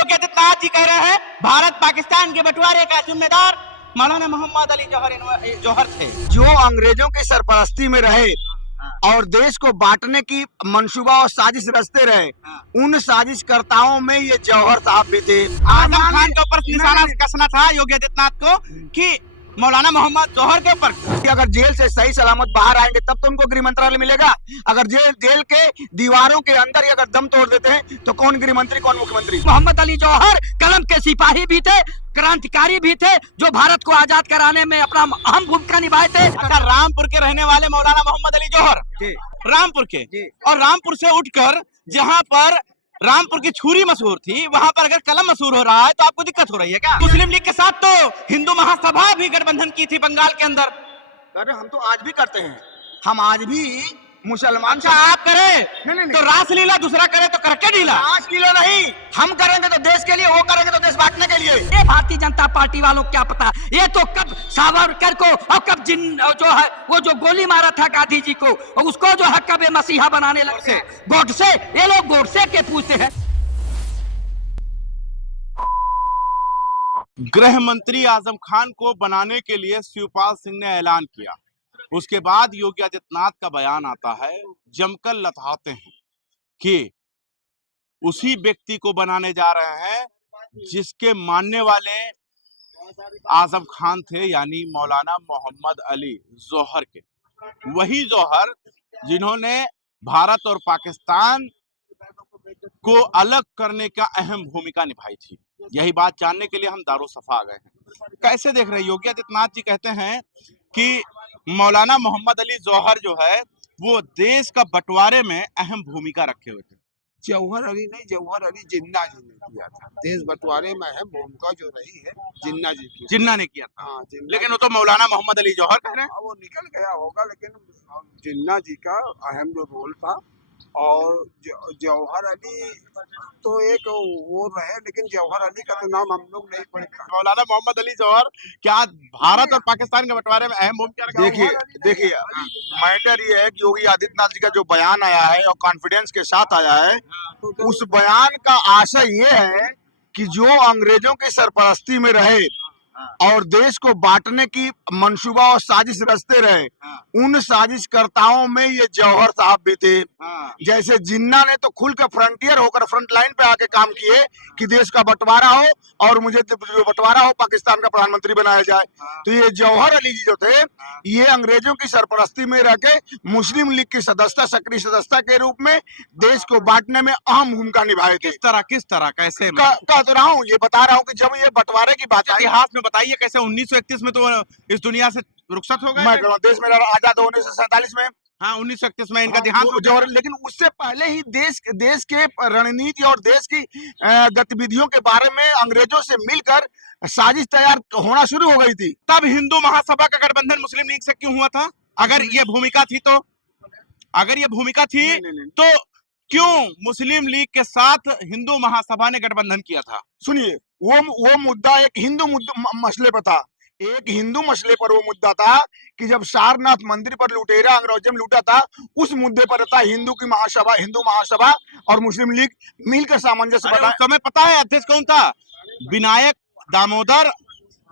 योगी आदित्यनाथ जी कह रहे हैं भारत पाकिस्तान के बंटवारे का जिम्मेदार मौलाना मोहम्मद अली जौहर थे। जो अंग्रेजों की सरपरस्ती में रहे और देश को बांटने की मंसूबा और साजिश रचते रहे, उन साजिशकर्ताओं में ये जौहर साहब भी थे। आजम खान के ऊपर निशाना कसना था योगी आदित्यनाथ को कि मौलाना मोहम्मद जौहर के ऊपर कि अगर जेल से सही सलामत बाहर आएंगे तब तो उनको गृह मंत्रालय मिलेगा। अगर जेल के दीवारों के अंदर ही अगर दम तोड़ देते हैं तो कौन गृह मंत्री, कौन मुख्यमंत्री। मोहम्मद अली जौहर कलम के सिपाही भी थे, क्रांतिकारी भी थे, जो भारत को आजाद कराने में अपना अहम भूमिका निभाए थे। अच्छा, रामपुर के रहने वाले मौलाना मोहम्मद अली जौहर रामपुर के, और रामपुर से उठकर जहाँ पर रामपुर की छुरी मशहूर थी, वहाँ पर अगर कलम मशहूर हो रहा है तो आपको दिक्कत हो रही है क्या? मुस्लिम लीग के साथ तो हिंदू महासभा भी गठबंधन की थी बंगाल के अंदर। अरे हम तो आज भी करते हैं, हम आज भी मुसलमान। अच्छा, आप करें नहीं। तो रासलीला, दूसरा करे तो करके ढीला। रासलीला नहीं, हम करेंगे तो देश के लिए, वो करेंगे तो देश बांटने के लिए। ये भारतीय जनता पार्टी वालों को क्या पता, ये तो कब सावरकर को और कब जो है वो जो गोली मारा था गांधी जी को, और उसको जो है कब मसीहा बनाने लगे गोडसे। ये लोग गोडसे के पूछते हैं। गृह मंत्री आजम खान को बनाने के लिए शिवपाल सिंह ने ऐलान किया। उसके बाद योगी आदित्यनाथ का बयान आता है, जमकर लताड़ते हैं कि उसी व्यक्ति को बनाने जा रहे हैं जिसके मानने वाले आजम खान थे, यानी मौलाना मोहम्मद अली जौहर के। वही जौहर जिन्होंने भारत और पाकिस्तान को अलग करने का अहम भूमिका निभाई थी। यही बात जानने के लिए हम दारुसफा आ गए हैं। कैसे देख रहे हैं? योगी आदित्यनाथ जी कहते हैं कि मौलाना मोहम्मद अली जौहर जो है वो देश का बंटवारे में अहम भूमिका रखे हुए थे। जौहर अली नहीं, जौहर अली जिन्ना जी ने किया था। देश बंटवारे में अहम भूमिका जो रही है जिन्ना जी की। जिन्ना ने किया था। हाँ, लेकिन वो तो मौलाना मोहम्मद अली जौहर कह रहे हैं। वो निकल गया होगा, लेकिन जिन्ना जी का अहम जो रोल था। और जौहर अली तो एक वो रहे, लेकिन जौहर अली का तो नाम हम लोग नहीं पढ़ते। मौलाना मोहम्मद अली जौहर क्या भारत और पाकिस्तान के बंटवारे में अहम भूमिका रखा? देखिए मैटर ये है कि योगी आदित्यनाथ जी का जो बयान आया है और कॉन्फिडेंस के साथ आया है, उस बयान का आशय ये है कि जो अंग्रेजों की सरपरस्ती में रहे और देश को बांटने की मंसूबा और साजिश रचते रहे, उन साजिशकर्ताओं में ये जौहर साहब भी थे। जैसे जिन्ना ने तो खुल के फ्रंटियर होकर फ्रंट लाइन पे आके काम किए कि देश का बंटवारा हो और मुझे जो बंटवारा हो पाकिस्तान का प्रधानमंत्री बनाया जाए। तो ये जौहर अली जी जो थे, ये अंग्रेजों की सरपरस्ती में रह के मुस्लिम लीग की सदस्यता, सक्रिय सदस्यता के रूप में देश को बांटने में अहम भूमिका निभाए थे। किस तरह कैसे कह तो रहा हूँ, ये बता रहा हूँ कि जब ये बंटवारे की बात आई, इतिहास में बताइए कैसे 1931 में तो इस दुनिया से रुखसत हो गए। मैं कह रहा हूँ देश में आजाद होने से 47 में, हाँ 1931 में इनका देहांत हो गया। लेकिन उससे पहले ही देश के रणनीति और देश की गतिविधियों के बारे में अंग्रेजों से मिलकर साजिश तैयार होना शुरू हो गई थी। तब हिंदू महासभा का गठबंधन मुस्लिम लीग से क्यों हुआ था? अगर ये भूमिका थी तो, अगर ये भूमिका थी तो क्यों मुस्लिम लीग के साथ हिंदू महासभा ने गठबंधन किया था? सुनिए, वो मुद्दा एक हिंदू मसले पर था। एक हिंदू मसले पर वो मुद्दा था कि जब सारनाथ मंदिर पर लुटेरा अंग्रेजों ने लूटा था, उस मुद्दे पर था हिंदू महासभा और मुस्लिम लीग मिलकर सामंजस्य बनाया। समय पता है अध्यक्ष कौन था? विनायक दामोदर,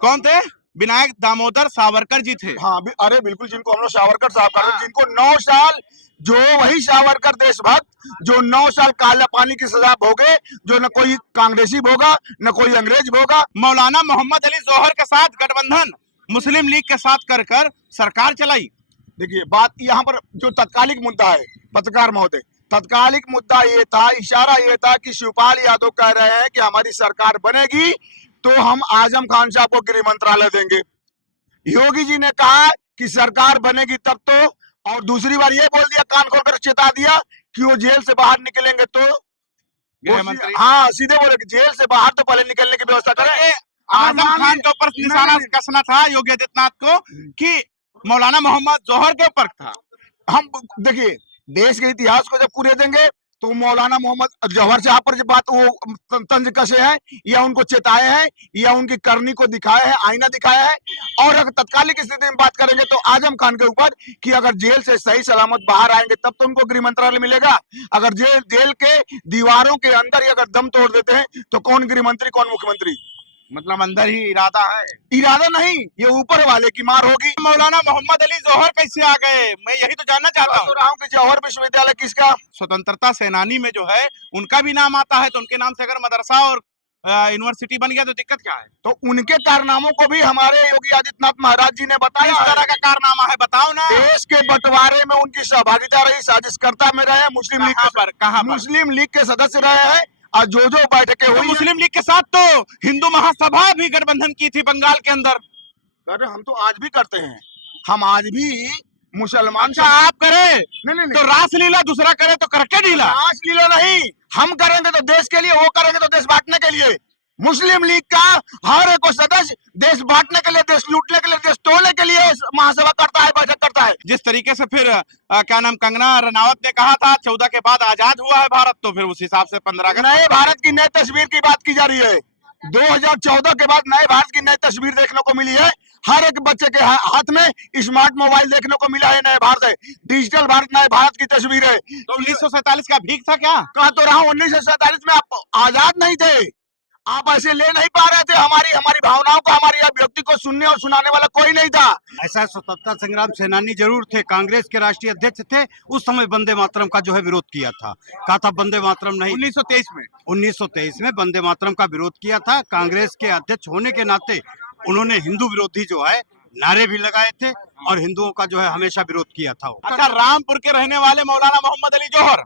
कौन थे? विनायक दामोदर सावरकर जी थे। हाँ, अरे बिल्कुल, जिनको हम लोग सावरकर साहब कहते हैं, जिनको 9 साल, जो वही सावरकर देशभक्त जो 9 साल काला पानी की सजा भोगे, जो न कोई कांग्रेसी भोगा न कोई अंग्रेज भोगा। मौलाना मोहम्मद अली जौहर के साथ गठबंधन मुस्लिम लीग के साथ कर सरकार चलाई। देखिए, बात यहाँ पर जो तत्कालिक मुद्दा है, पत्रकार महोदय, तत्कालिक मुद्दा ये था, इशारा ये था कि शिवपाल यादव कह रहे हैं कि हमारी सरकार बनेगी तो हम आजम खान साहब को गृह मंत्रालय देंगे। योगी जी ने कहा कि सरकार बनेगी तब तो, और दूसरी बार ये बोल दिया, कान खोलकर चेता दिया कि वो जेल से बाहर निकलेंगे तो हाँ, सीधे बोले कि जेल से बाहर तो पहले निकलने की व्यवस्था करें। आजम खान के ऊपर निशाना कसना था योगी आदित्यनाथ को कि मौलाना मोहम्मद जौहर के ऊपर था। हम देखिए, देश के इतिहास को जब कुरेदेंगे तो मौलाना मोहम्मद जौहर साहब पर जो बात वो तंज कसे हैं या उनको चेताए हैं या उनकी करनी को दिखाया है, आईना दिखाया है। और अगर तत्कालिक स्थिति में बात करेंगे तो आजम खान के ऊपर कि अगर जेल से सही सलामत बाहर आएंगे तब तो उनको गृह मंत्रालय मिलेगा। अगर जेल के दीवारों के अंदर ही अगर दम तोड़ देते हैं तो कौन गृह मंत्री कौन मुख्यमंत्री। मतलब अंदर ही इरादा है, इरादा नहीं, ये ऊपर वाले की मार होगी। मौलाना मोहम्मद अली जौहर कैसे आ गए, मैं यही तो जानना चाहता तो हूँ। रहा हूँ कि जौहर विश्वविद्यालय किसका, स्वतंत्रता सेनानी में जो है उनका भी नाम आता है, तो उनके नाम से अगर मदरसा और यूनिवर्सिटी बन गया तो दिक्कत क्या है। तो उनके कारनामों को भी हमारे योगी आदित्यनाथ महाराज जी ने बताया। इस तरह का कारनामा है, बताओ ना। देश के बंटवारे में उनकी सहभागिता रही, साजिशकर्ता में रहे, मुस्लिम लीग कहाँ पर मुस्लिम लीग के सदस्य रहे हैं। और जो बैठकें तो हुई मुस्लिम लीग के साथ तो हिंदू महासभा भी गठबंधन की थी बंगाल के अंदर। अरे हम तो आज भी करते हैं, हम आज भी मुसलमान। अच्छा आप करे नहीं तो रासलीला, दूसरा करे तो करके ढीला। रासलीला नहीं, हम करेंगे तो देश के लिए, वो करेंगे तो देश बांटने के लिए। मुस्लिम लीग का हर एक सदस्य देश बांटने के लिए, देश लूटने के लिए, देश तोड़ने के लिए महासभा करता है, बैठक करता है। जिस तरीके से फिर क्या नाम कंगना रनावत ने कहा था 14 के बाद आजाद हुआ है भारत, तो फिर उस हिसाब से 15 अगस्त नए भारत की नई तस्वीर की बात की जा रही है। 2014 के बाद नए भारत की नई तस्वीर देखने को मिली है। हर एक बच्चे के हाथ में स्मार्ट मोबाइल देखने को मिला है। नए भारत है, डिजिटल भारत, नए भारत की तस्वीर है। तो 1947 का भीख था क्या। कहा तो रहा हूँ 1947 में आप आजाद नहीं थे, आप ऐसे ले नहीं पा रहे थे। हमारी भावनाओं को, हमारी अभिव्यक्ति को सुनने और सुनाने वाला कोई नहीं था। ऐसा स्वतंत्रता संग्राम सेनानी जरूर थे, कांग्रेस के राष्ट्रीय अध्यक्ष थे। उस समय वंदे मातरम का जो है विरोध किया था, कहा था वंदे मातरम नहीं। 1923 में वंदे मातरम का विरोध किया था। कांग्रेस के अध्यक्ष होने के नाते उन्होंने हिंदू विरोधी जो है नारे भी लगाए थे और हिंदुओं का जो है हमेशा विरोध किया था। अच्छा, रामपुर के रहने वाले मौलाना मोहम्मद अली जौहर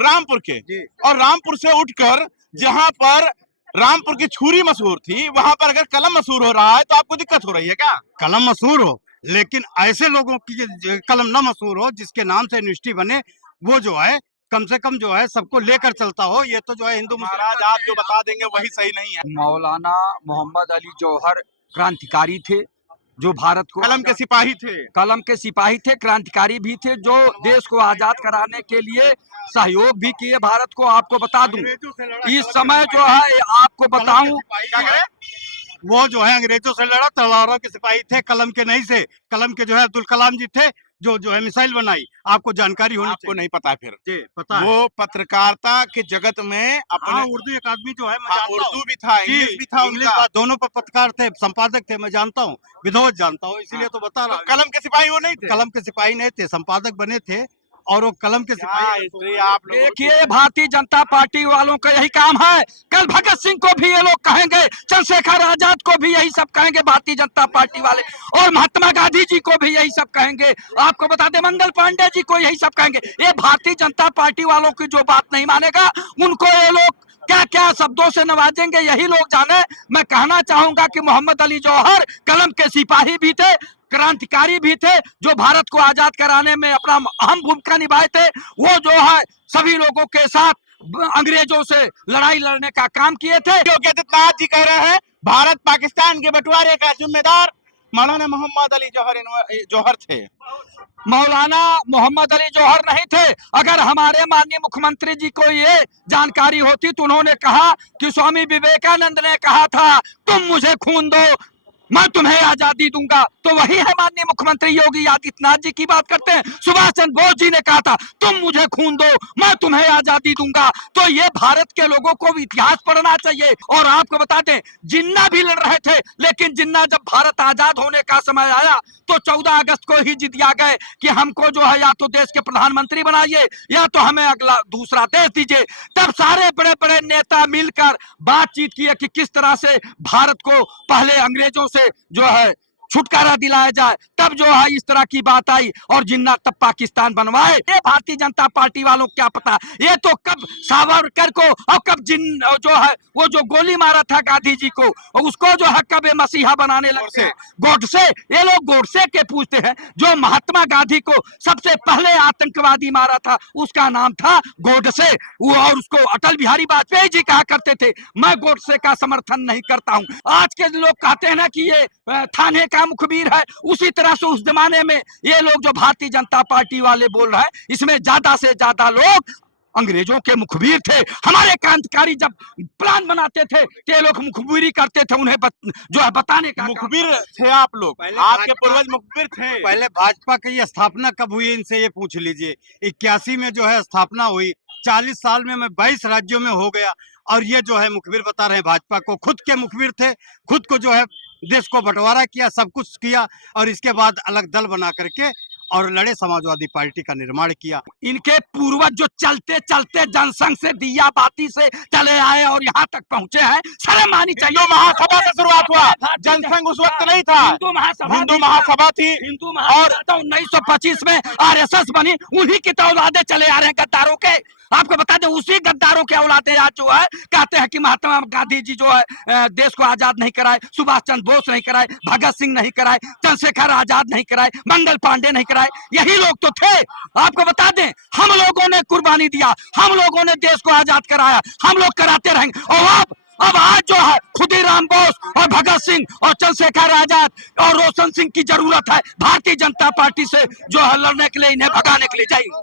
रामपुर के, और रामपुर से उठकर जहाँ पर रामपुर की छुरी मशहूर थी, वहां पर अगर कलम मशहूर हो रहा है तो आपको दिक्कत हो रही है क्या। कलम मशहूर हो, लेकिन ऐसे लोगों की कलम न मशहूर हो जिसके नाम से यूनिवर्सिटी बने, वो जो है कम से कम जो है सबको लेकर चलता हो। ये तो जो है हिंदू महाराज आप जो बता देंगे वही सही नहीं है। मौलाना मोहम्मद अली जौहर क्रांतिकारी थे, जो भारत को कलम के सिपाही थे, क्रांतिकारी भी थे, जो देश को आजाद कराने के लिए सहयोग भी किए भारत को। आपको बता दूं इस समय जो है, आपको बताऊं वो जो है अंग्रेजों से लड़ा, तलवारों के सिपाही थे, कलम के नहीं से। कलम के जो है अब्दुल कलाम जी थे, जो है मिसाइल बनाई। आपको जानकारी होनी आपको नहीं पता है फिर। जी पता है। वो पत्रकारिता के जगत में अपने उर्दू अकादमी जो है, उर्दू भी था, इंग्लिश भी था, उनका दोनों पर पत्रकार थे, संपादक थे, मैं जानता हूँ, विधवत जानता हूँ, इसीलिए तो बता रहा हूँ। कलम के सिपाही वो नहीं थे, कलम के सिपाही नहीं थे, संपादक बने थे और वो कलम के सिपाही। आप देखिए, भारतीय जनता पार्टी वालों का यही काम है। कल भगत सिंह को भी ये लोग कहेंगे, चंद्रशेखर आजाद को भी यही सब कहेंगे भारतीय जनता पार्टी वाले, और महात्मा गांधी जी को भी यही सब कहेंगे। आपको बता दें मंगल पांडे जी को यही सब कहेंगे। ये भारतीय जनता पार्टी वालों की जो बात नहीं मानेगा, उनको ये लोग क्या क्या शब्दों से नवाजेंगे, यही लोग जाने। मैं कहना चाहूंगा कि मोहम्मद अली जौहर कलम के सिपाही भी थे, क्रांतिकारी भी थे, जो भारत को आजाद कराने में अपना अहम भूमिका निभाए थे। वो जो है सभी लोगों के साथ अंग्रेजों से लड़ाई लड़ने का काम किए थे। योगी आदित्यनाथ जी कह रहे हैं भारत पाकिस्तान के बंटवारे का जिम्मेदार मौलाना मोहम्मद अली जौहर थे। मौलाना मोहम्मद अली जौहर नहीं थे। अगर हमारे माननीय मुख्यमंत्री जी को ये जानकारी होती तो उन्होंने कहा कि स्वामी विवेकानंद ने कहा था, तुम मुझे खून दो मैं तुम्हें आजादी दूंगा, तो वही है माननीय मुख्यमंत्री योगी आदित्यनाथ जी की बात करते हैं। सुभाष चंद्र बोस जी ने कहा था, तुम मुझे खून दो मैं तुम्हें आजादी दूंगा। तो ये भारत के लोगों को इतिहास पढ़ना चाहिए। और आपको बता दें, जिन्ना भी लड़ रहे थे, लेकिन जिन्ना जब भारत आजाद होने का समय आया तो 14 अगस्त को ही जिद आ गए कि हमको जो है या तो देश के प्रधानमंत्री बनाइए या तो हमें अगला दूसरा देश दीजिए। तब सारे बड़े बड़े नेता मिलकर बातचीत किए कि किस तरह से भारत को पहले अंग्रेजों से जो है छुटकारा दिलाया जाए। तब जो है इस तरह की बात आई और जिन्ना तब पाकिस्तान बनवाए। ये भारतीय जनता पार्टी वालों को क्या पता, ये तो कब सावरकर को और कब जो है वो जो गोली मारा था गांधी जी को, और उसको जो है कब मसीहा बनाने लगे गोडसे। ये लोग गोडसे के पूछते हैं। जो महात्मा गांधी को सबसे पहले आतंकवादी मारा था उसका नाम था गोडसे, वो और उसको अटल बिहारी वाजपेयी जी कहा करते थे, मैं गोडसे का समर्थन नहीं करता हूं। आज के लोग कहते हैं ना कि ये थाने का मुखबिर है, उसी तरह से उस जमाने में ये लोग जो भारतीय जनता पार्टी वाले बोल रहे हैं, इसमें ज्यादा से ज्यादा लोग अंग्रेजों के मुखबिर थे। हमारे क्रांतिकारी जब प्लान बनाते थे तो ये लोग मुखबिरी करते थे, उन्हें जो है बताने का मुखबिर थे आप लोग, पहले आपके भाजपा- पूर्वज मुखबिर थे। पहले भाजपा की स्थापना कब हुई इनसे ये पूछ लीजिए। 81 में जो है स्थापना हुई, 40 साल में मैं 22 राज्यों में हो गया, और ये जो है मुखबिर बता रहे हैं भाजपा को। खुद के मुखबिर थे, खुद को जो है देश को बंटवारा किया, सब कुछ किया, और इसके बाद अलग दल बना करके और लड़े, समाजवादी पार्टी का निर्माण किया। इनके पूर्वज जो चलते चलते जनसंघ से दिया बाती से चले आए और यहाँ तक पहुँचे हैं, शर्म आनी चाहिए। हिंदू महासभा से शुरुआत हुआ, जनसंघ उस वक्त नहीं था, हिंदू महासभा थी। हिंदू महासभा तो 1925 में आरएसएस बनी, उन्हीं की तो औलादे चले आ रहे हैं गद्दारों के। आपको बता दें, उसी गद्दारों के औलादे आज जो है कहते हैं कि महात्मा गांधी जी जो है देश को आजाद नहीं कराए, सुभाष चंद्र बोस नहीं कराए, भगत सिंह नहीं कराए, चंद्रशेखर आजाद नहीं कराए, मंगल पांडे नहीं कराए, यही लोग तो थे। आपको बता दें, हम लोगों ने कुर्बानी दिया, हम लोगों ने देश को आजाद कराया, हम लोग कराते रहेंगे। और अब आज जो है खुदीराम बोस और भगत सिंह और चंद्रशेखर आजाद और रोशन सिंह की जरूरत है भारतीय जनता पार्टी से जो है लड़ने के लिए, इन्हें भगाने के लिए। जाइए,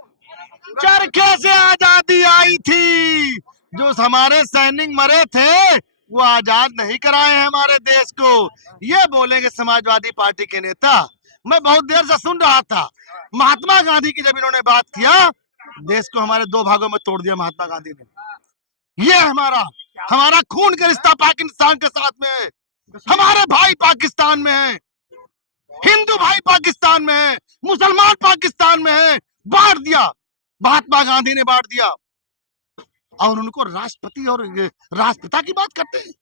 चरखे से आजादी आई थी, जो हमारे सैनिक मरे थे वो आजाद नहीं कराए हैं हमारे देश को, ये बोलेंगे समाजवादी पार्टी के नेता। मैं बहुत देर से सुन रहा था महात्मा गांधी की, जब इन्होंने बात किया, देश को हमारे दो भागों में तोड़ दिया महात्मा गांधी ने। ये हमारा खून का रिश्ता पाकिस्तान के साथ में है, हमारे भाई पाकिस्तान में है, हिंदू भाई पाकिस्तान में है, मुसलमान पाकिस्तान में है, बांट दिया महात्मा गांधी ने, बांट दिया। और उनको राष्ट्रपति और राष्ट्रपिता की बात करते हैं।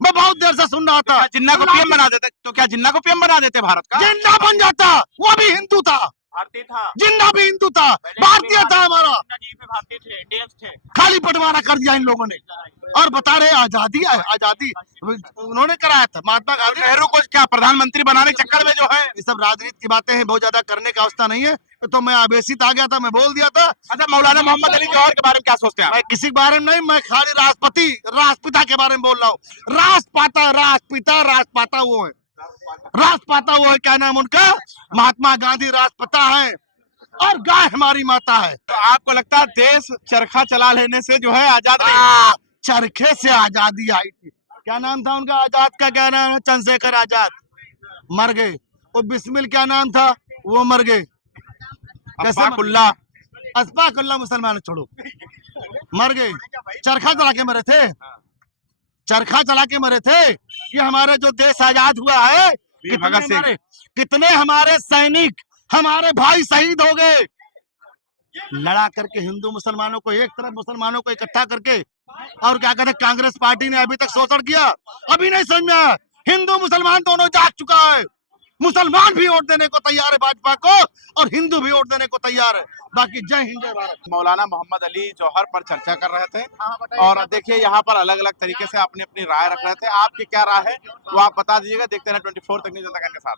मैं बहुत देर से सुन रहा था, जिन्ना को पीएम बना देते, तो क्या जिन्ना को पीएम बना देते भारत का? जिन्ना बन जाता, वो भी हिंदू था, भारतीय था, जिन्ना भी हिंदू था, भारतीय था हमारा, भारतीय थे, इंडियंस थे। खाली बंटवारा कर दिया इन लोगों ने। और बता रहे आजादी है, आजादी उन्होंने कराया था, महात्मा गांधी। नेहरू को क्या प्रधानमंत्री बनाने के चक्कर में जो है ये सब राजनीति की बातें हैं, बहुत ज्यादा करने का अवस्था नहीं है। तो मैं आवेशित आ गया था, मैं बोल दिया था। अच्छा, मौलाना मोहम्मद अली जौहर के बारे में क्या सोचते हैं आप? मैं किसी के बारे में नहीं, मैं खाली राष्ट्रपति राष्ट्रपिता के बारे में बोल रहा हूँ। राष्ट्रपाता, राष्ट्रपिता, राष्ट्रपाता वो है, राष्ट्रपाता वो है, क्या नाम उनका, महात्मा गांधी राष्ट्रपिता है, और गाय हमारी माता है। तो आपको लगता है देश चरखा चला लेने से जो है आजाद नहीं? चरखे से आजादी आई थी। क्या नाम था उनका, आजाद का क्या नाम है, चंद्रशेखर आजाद, मर गए। और बिस्मिल क्या नाम था, वो मर गए। अब्बाकुल्ला, अस्फाकुल्ला, मुसलमान छोड़ो, मर गए। चरखा चला के मरे थे, चरखा चला के मरे थे। ये हमारे जो देश आजाद हुआ है, कितने हमारे सैनिक, हमारे भाई शहीद हो गए, लड़ा करके हिंदू मुसलमानों को एक तरफ, मुसलमानों को इकट्ठा करके। और क्या कहते हैं, कांग्रेस पार्टी ने अभी तक शोषण किया, अभी नहीं समझ में आया। हिंदू मुसलमान दोनों जाग चुका है, मुसलमान भी वोट देने को तैयार है भाजपा को, और हिंदू भी वोट देने को तैयार है। बाकी जय हिंद जय भारत। मौलाना मोहम्मद अली जौहर पर चर्चा कर रहे थे, और देखिए यहाँ पर अलग अलग तरीके से अपनी अपनी राय रख रहे थे। आपकी क्या राय है वो आप बता दीजिएगा। देखते हैं 24 तक न्यूज़ जनता के साथ।